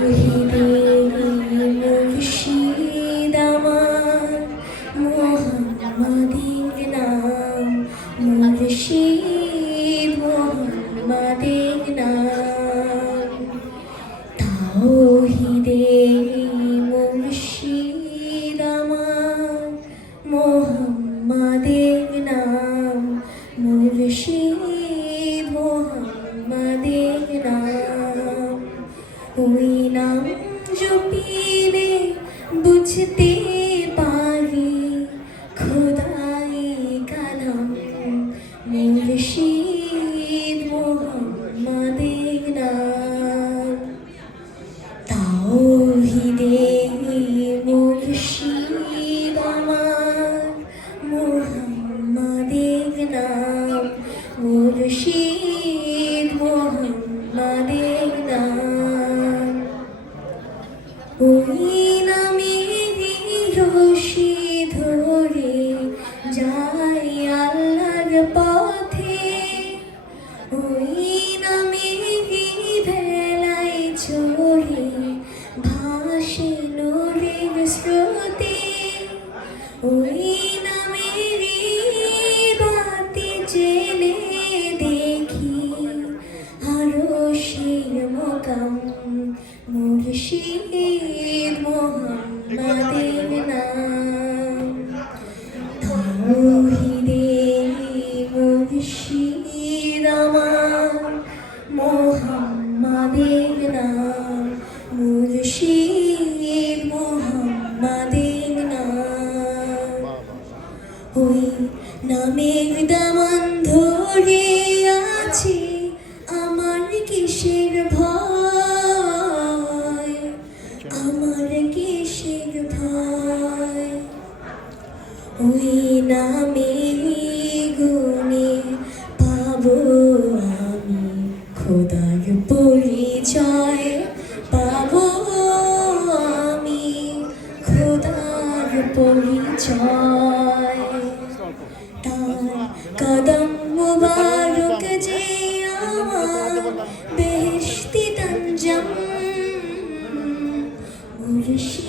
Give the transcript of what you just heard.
তৌহিদে মুর্শিদ আমার মোহাম্মদের নাম মুর্শিদ মোহাম্মদের নাম তৌহিদে মুর্শিদ আমার মোহাম্মদের নাম মুর্শিদ মোহাম্মদের নাম ওই নাম জপিলে বুঝতে পারি খোদাই কালাম মুর্শিদ মোহাম্মদের নাম তৌহিদে মুর্শিদ আমার মোহাম্মদের নাম মুর্শিদ মোহাম্মদের নাম ওই নামেরই রশি ধরে যাই আল্লাহর পথে ওই নামেরই ভেলায় চড়ে ভাসে নূরের স্রোতে ওই নামেরই বাতি জেলে দেখি আরশের মোকাম মুর্শিদ মোহাম্মদের নাম তৌহিদে মুর্শিদ আমার মোহাম্মদের নাম মুর্শিদ মোহাম্মদের নাম ওই নামের দামান ধরে আছে আমার কিসের ভয় আমার কিসের ভয় ওই নামে গুণে পাবো আমি খোদার পরিচয় পাবো আমি খোদার পরিচয় তার কদম মুবারক যে আমার বেহেশতি তঞ্জম মুর্শিদ